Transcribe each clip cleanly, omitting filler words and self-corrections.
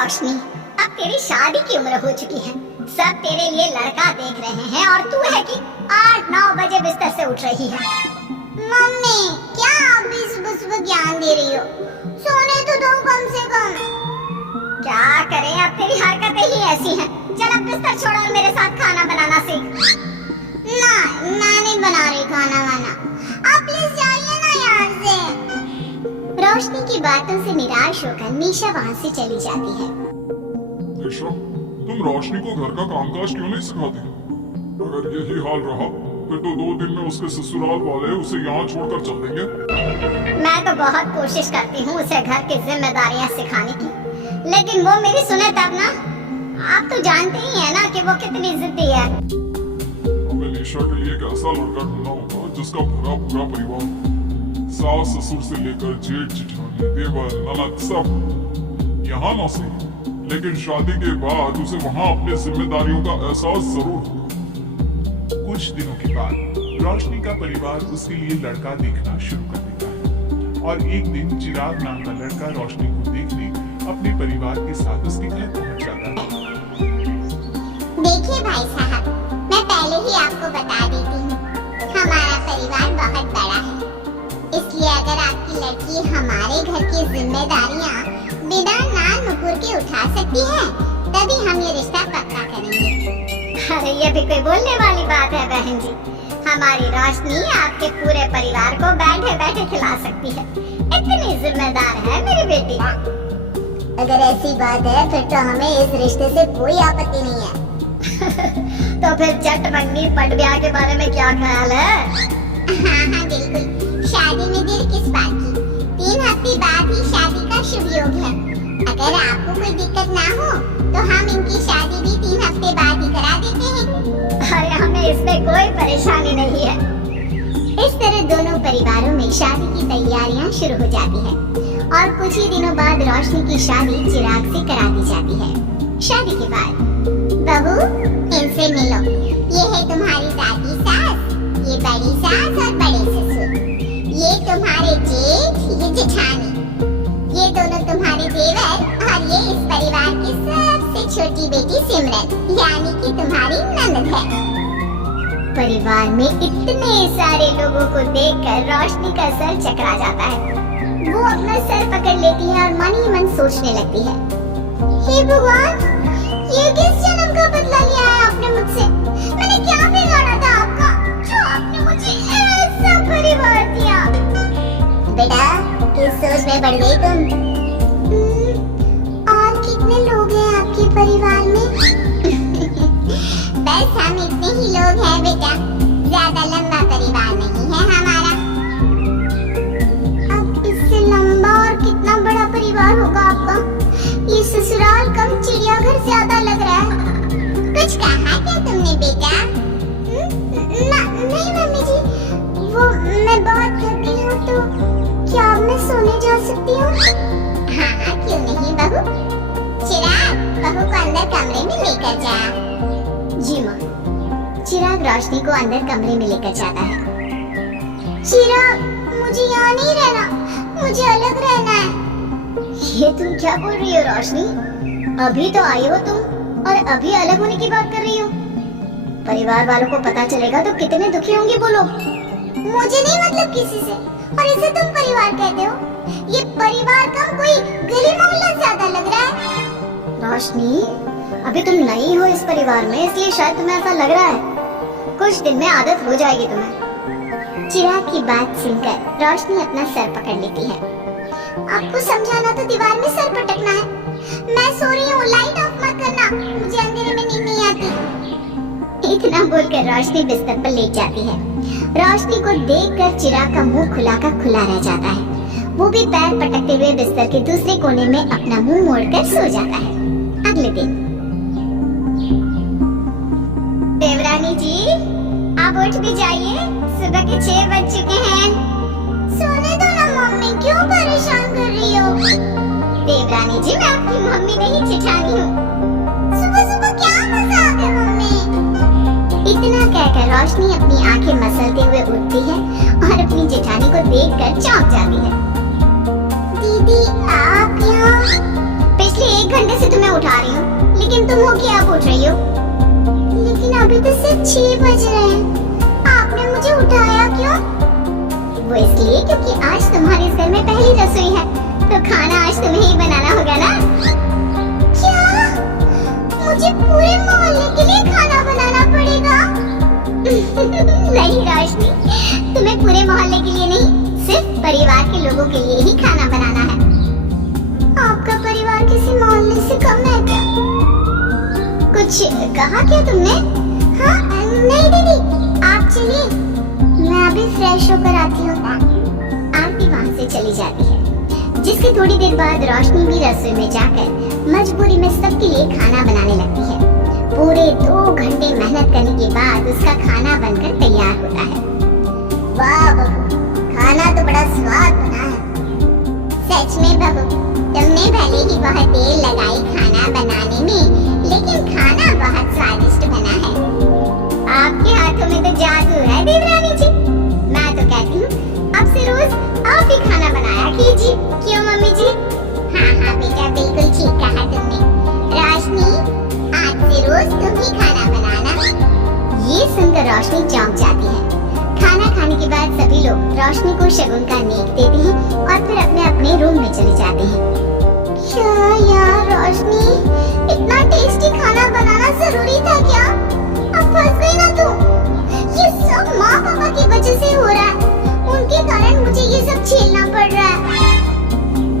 रोशनी, अब तेरी शादी की उम्र हो चुकी है। सब तेरे लिए लड़का देख रहे हैं और तू है कि 8-9 बजे बिस्तर से उठ रही है। मम्मी, क्या आप भी सुबह सुबह ज्ञान दे रही हो? सोने तो दो कम से कम। क्या करें, अब तेरी हरकतें ही ऐसी हैं। चल अब बिस्तर छोड़ और मेरे साथ खाना बनाना सीख। ना, मैं नहीं बना रही खाना वाना। आप प्लीज जाइए ना यहाँ से। रोशनी की बातों से निराश होकर निशा वहाँ से चली जाती है। निशा, तुम रोशनी को घर का कामकाज क्यों नहीं सिखाती? अगर यही हाल रहा फिर तो 2 दिन में उसके ससुराल वाले उसे यहाँ छोड़कर चल देंगे। मैं तो बहुत कोशिश करती हूँ उसे घर की जिम्मेदारियाँ सिखाने की, लेकिन वो मेरी सुने तब ना। आप तो जानते ही हैं ना कि वो कितनी जिद्दी है। हमें निशा के लिए एक ऐसा लड़का ढूंढना होगा जिसका भरा पूरा परिवार, सास ससुर से लेकर जेठ जेठानी देवर ननद सब यहाँ ना सही, लेकिन शादी के बाद उसे वहाँ अपनी जिम्मेदारियों का एहसास जरूर होगा। कुछ दिनों के बाद रोशनी का परिवार उसके लिए लड़का देखना शुरू कर देता है और एक दिन चिराग नाम का लड़का रोशनी को देखने अपने परिवार के साथ उसके घर पहुंच जाता है। देखिए भाई साहब, मैं पहले ही आपको बता देती हूँ, हमारा परिवार बहुत बड़ा है, इसलिए अगर आपकी लड़की हमारे घर की जिम्मेदारियाँ बिना नान नुपुर के उठा सकती है, तभी हम ये रिश्ता पक्का करेंगे। अरे ये भी कोई बोलने वाली बात है बहन जी। हमारी रोशनी आपके पूरे परिवार को बैठे बैठे खिला सकती है, इतनी जिम्मेदार है मेरी बेटी। अगर ऐसी बात है फिर तो हमें इस रिश्ते से कोई आपत्ति नहीं है। तो फिर जट मंगनी पट ब्याह के बारे में क्या ख्याल है? हाँ बिल्कुल, शादी में देर किस बात की? 3 हफ्ते बाद ही शादी का शुभ योग है। अगर आपको कोई दिक्कत ना हो तो हम इनकी शादी भी 3 हफ्ते बाद ही करा देते हैं। अरे हमें इसमें कोई परेशानी नहीं है। इस तरह दोनों परिवारों में शादी की तैयारियां शुरू हो जाती है और कुछ ही दिनों बाद रोशनी की शादी चिराग से करा दी जाती है। शादी के बाद, बहू इनसे मिलो, ये है तुम्हारी दादी सास, ये बड़ी सास और बड़े ससुर, ये तुम्हारे जेठ, ये जेठानी, ये दोनों तुम्हारे देवर और ये इस परिवार की सबसे छोटी बेटी सिमरन, यानी कि तुम्हारी ननद है। परिवार में इतने सारे लोगों को देखकर रोशनी का सर चकरा जाता है। वो अपना सर पकड़ लेती है और मन ही मन सोचने लगती है, हे भगवान, ये किस जन्म का बदला लिया है आपने मुझसे? मैंने क्या बिगाड़ा था आपका जो आपने मुझे ऐसा परिवार दिया? बेटा, किस सोच में पड़ गई तुम? और कितने लोग हैं आपके परिवार में? बस हम इतने ही लोग हैं बेटा, ज्यादा लंबा परिवार नहीं है हमारा। अब इससे लंबा और कितना बड़ा परिवार होगा आपका? ये ससुराल कम चिड़ियाघर ज्यादा लग रहा है। कुछ कहा क्या तुमने बेटा? नहीं मम्मी जी, वो मैं बहुत थकी हूँ, तो क्या अब मैं सोने जा सकती हूँ? हाँ क्यों नहीं बहू। चिराग, बहू को अंदर कमरे में लेकर जा। जी माँ। चिराग रोशनी को अंदर कमरे में लेकर जाता है। चिराग, मुझे यहाँ नहीं रहना, मुझे अलग रहना है। ये तुम क्या बोल रही हो रोशनी? अभी तो आई हो तुम और अभी अलग होने की बात कर रही हो। परिवार वालों को पता चलेगा तो कितने दुखी होंगे बोलो। मुझे नहीं मतलब किसी से, और इसे तुम परिवार कहते हो? ये परिवार कम कोई गली मोहल्ला ज्यादा लग रहा है। रोशनी, अभी तुम नई हो इस परिवार में, इसलिए शायद तुम्हें ऐसा लग रहा है। कुछ दिन में आदत हो जाएगी तुम्हें। चिराग की बात सुनकर रोशनी अपना सर पकड़ लेती है। आपको समझाना तो दीवार में सर पटकना है। मैं सो रही हूँ, लाइट ऑफ मत करना, मुझे अंधेरे में नींद नहीं आती। इतना बोलकर रोशनी बिस्तर पर लेट जाती है। रोशनी को देखकर चिराग का मुंह खुला का खुला रह जाता है। वो भी पैर पटकते हुए बिस्तर के दूसरे कोने में अपना मुंह मोड़कर सो जाता है। अगले दिन, देवरानी जी, आप उठ भी जाइए, सुबह के 6 बज चुके हैं। सोने दो ना मम्मी, क्यों परेशान कर रही हो? देवरानी जी, मैं आपकी मम्मी नहीं जेठानी हूँ। सुबह सुबह क्या मजाक है मम्मी? इतना कहकर रोशनी अपनी आंखें मसलते हुए उठती है और अपनी जेठानी को देखकर चौंक जाती है। दीदी, आप यहाँ? पिछले 1 घंटे से तुम्हें उठा रही हूँ, लेकिन तुम हो कि अब उठ रही हो। लेकिन अभी तो सिर्फ 6 बज रहे हैं, आपने मुझे उठाया क्यों? वो इसलिए क्योंकि आज तुम्हारे इस घर में पहली रसोई है, तो खाना आज तुम्हें ही बनाना होगा ना। क्या मुझे पूरे मोहल्ले के लिए खाना बनाना पड़ेगा? नहीं रोशनी, तुम्हें पूरे मोहल्ले के लिए नहीं, सिर्फ परिवार के लोगों के लिए ही खाना बनाना है। आपका परिवार किसी मोहल्ले से कम है क्या? कुछ कहा क्या तुमने? हाँ नहीं दीदी, आप चलिए, मैं अभी फ्रेश होकर आती हूँ। आरती वहाँ से चली जाती है, जिसके थोड़ी देर बाद रोशनी भी रसोई में जाकर मजबूरी में सबके लिए खाना बनाने लगती है। पूरे 2 घंटे मेहनत करने के बाद उसका खाना बनकर तैयार होता है। वाह बहू, खाना तो बड़ा स्वाद बना है। सच में बहू, तुमने भले ही बहुत देर लगाई खाना बनाने में, लेकिन खाना बहुत स्वादिष्ट बना है। आपके हाथों में तो जादू है देवरानी जी। मैं तो कहती हूँ अब से रोज आप ही खाना बनाया कीजिए, क्यों मम्मी जी? हाँ हाँ बेटा, बिल्कुल ठीक कहा तुमने। रोशनी, आज से रोज तुम ही खाना बनाना। ये सुनकर रोशनी चौंक जाती है। खाना खाने के बाद सभी लोग रोशनी को शगुन का नेक देते हैं और फिर अपने अपने रूम में चले जाते हैं। क्या यार रोशनी, इतना टेस्टी खाना बनाना जरूरी था क्या? अब फंस गई ना तू। ये सब माँ पापा की वजह से हो रहा है, उनके कारण मुझे ये सब झेलना पड़ रहा है।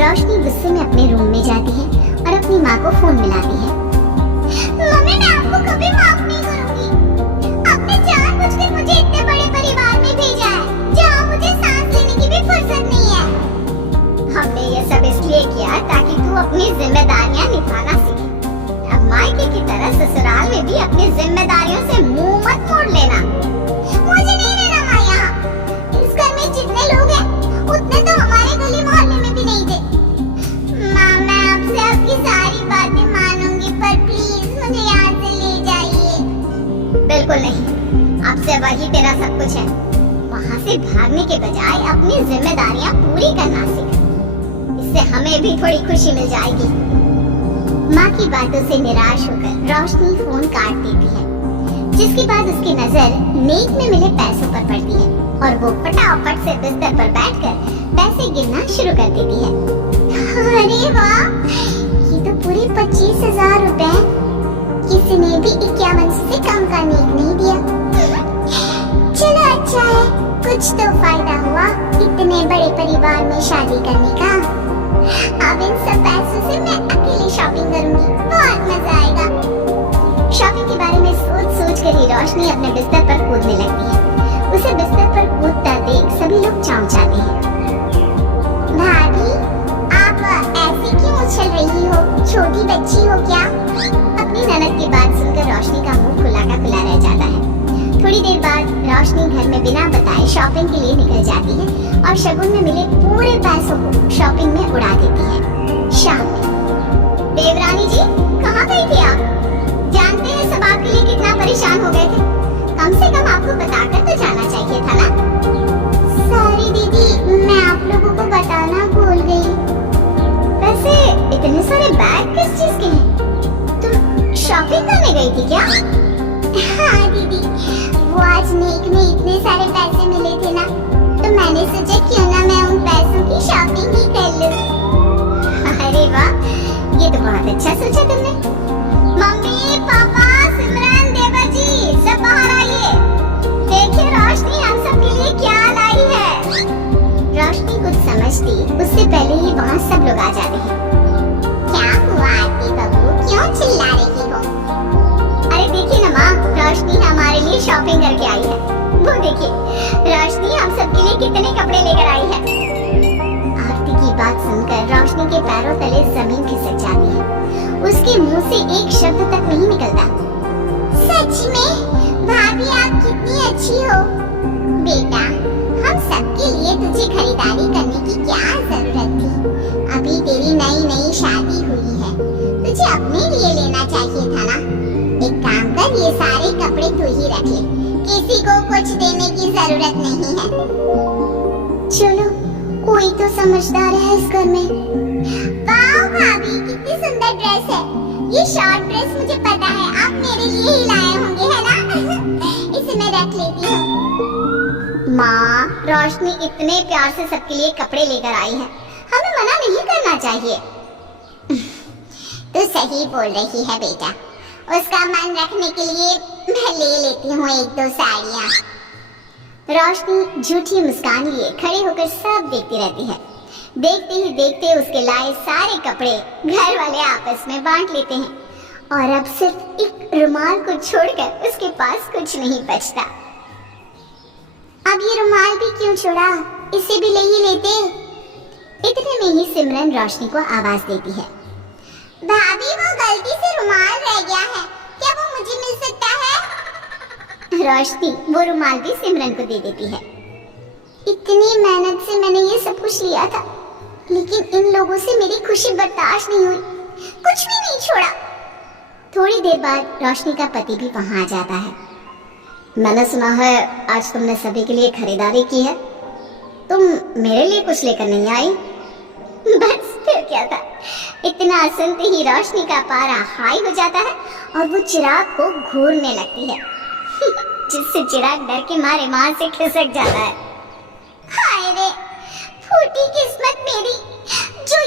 रोशनी गुस्से में अपने रूम में जाती है और अपनी माँ को फोन मिलाती है। मम्मी, मैं आपको कभी माफ नहीं करूंगी। आपने जानबूझकर मुझे इतने बड़े परिवार में भेजा है, जहाँ मुझे सांस लेने की भी फुर्सत नहीं है। हमने ये सब इसलिए किया ताकि तू अपनी जिम्मेदारियाँ निभाना सीखे। अब मायके की तरह ससुराल में भी अपनी जिम्मेदारियों से मुंह मत मोड़ लेना। मुझे नहीं रहना माँ यहाँ। इस घर में जितने लोग हैं, उतने तो हमारे गली मोहल्ले में भी नहीं थे। माँ, मैं आपसे आपकी सारी बातें मानूंगी, पर प्लीज मुझे यहाँ से ले जाइए। बिल्कुल नहीं, अब से वही तेरा सब कुछ है। वहाँ से भागने के बजाय अपनी जिम्मेदारियाँ पूरी करना सीख। इससे हमें भी थोड़ी खुशी मिल जाएगी। माँ की बातों से निराश होकर रोशनी फोन काट देती है, जिसके बाद उसकी नजर नेक में मिले पैसों पर पड़ती है और वो फटाफट से बिस्तर पर बैठकर पैसे गिनना शुरू कर देती है। अरे वाह, ये तो पूरे 25,000 रुपए हैं। किसी ने भी 51 से कम का नेक नहीं दिया। चलो अच्छा है, कुछ तो फायदा हुआ इतने बड़े परिवार में शादी करने का। अब इन सब पैसों से मैं अकेले शॉपिंग करूंगी, बहुत मजा आएगा। शॉपिंग के बारे में सोच सोच कर ही रोशनी अपने बिस्तर पर कूदने लगती है। उसे बिस्तर पर कूदता देख सभी लोग चौंक जाते हैं। भाभी, आप ऐसे क्यों उछल रही हो? छोटी बच्ची हो क्या? अपनी ननद की बात सुनकर रोशनी का मुंह खुला का खुला रह जाता है। थोड़ी देर बाद रोशनी घर में बिना बताए शॉपिंग के लिए निकल जाती है और शगुन में मिले पूरे पैसों को शॉपिंग में उड़ा देती है। शाम में देवरानी जी, कहाँ गई थी आप? जानते हैं सब आपके लिए कितना परेशान हो गए थे। कम से कम आपको बताकर तो जाना चाहिए था ना। सॉरी दीदी, मैं आप लोगों को बताना भूल गई। वैसे इतने सारे बैग किस चीज के हैं? तुम शॉपिंग करने गई थी क्या? हाँ दीदी, वो आज नेक में इतने सारे पैसे मिले थे ना, तो मैंने सोचा क्यों ना मैं उन पैसों की शॉपिंग ही कर लूं। अरे वाह, ये तो बहुत अच्छा सोचा तुमने। मम्मी, पापा, सिमरन, देवर जी, सब बाहर आइए। देखिए रोशनी हम सब के लिए क्या लाई है। रोशनी कुछ समझती उससे पहले ही वहाँ सब लोग आ जाते हैं। क्या हुआ आरती बहू, क्यों चिल्ला रही हो? अरे देखिए ना माँ, रोशनी हमारे लिए शॉपिंग करके आई है। वो देखिए, रोशनी हम सब के लिए कितने कपड़े लेकर आई है। आरती की बात सुनकर रोशनी के पैरों तले जमीन खिसक जाती है। उसके मुंह से एक शब्द तक नहीं निकलता। सच में भाभी, आप कितनी अच्छी हो। बेटा, हम सबके लिए तुझे खरीदारी करने की क्या जरूरत थी? अभी तेरी नई नई शादी हुई है, तुझे अपने लिए लेना चाहिए था ना। एक काम कर, ये सारे कपड़े तू ही रख ले, किसी को कुछ देने की जरूरत नहीं है। चलो, कोई तो समझदार है इस घर में। वाह वाह भाभी, कितनी सुंदर ड्रेस है। ये शॉर्ट ड्रेस मुझे पता है आप मेरे लिए ही लाए होंगे, है ना? इसे मैं रख लेती हूँ। माँ, रोशनी इतने प्यार से सबके लिए कपड़े लेकर आई है, हमें मना नहीं करना चाहिए। तू सही बोल रही है बेटा, उसका मन रखने के लिए मैं ले लेती हूँ 1-2 साड़ियाँ। रोशनी झूठी मुस्कान लिए खड़े होकर सब देखती रहती है। देखते ही देखते उसके लाए सारे कपड़े घर वाले आपस में बांट लेते हैं और अब सिर्फ एक रुमाल को छोड़कर उसके पास कुछ नहीं बचता। अब ये रुमाल भी क्यों छोड़ा, इसे भी ले ही लेते। इतने में ही सिमरन रोशनी को आवाज देती है। भाभी, वो गलती से रुमाल रह गया है, क्या वो मुझे मिल सकता है? रोशनी वो रुमाल भी सिमरन को दे देती है। इतनी मेहनत से मैंने ये सब कुछ लिया था, लेकिन इन लोगों से मेरी खुशी बर्दाश्त नहीं हुई, कुछ भी नहीं छोड़ा। थोड़ी देर बाद रोशनी का पति भी वहां आ जाता है। मैंने सुना है आज तुमने सभी के लिए खरीदारी की है, तुम मेरे लिए कुछ लेकर नहीं आई? बस फिर क्या था, इतना सुनते ही रोशनी का पारा हाई हो जाता है और वो चिराग को घूरने लगती है जिससे चिराग डर के मारे वहां से खिसक जाता है। हाय रे, फूटी किस्मत मेरी, जो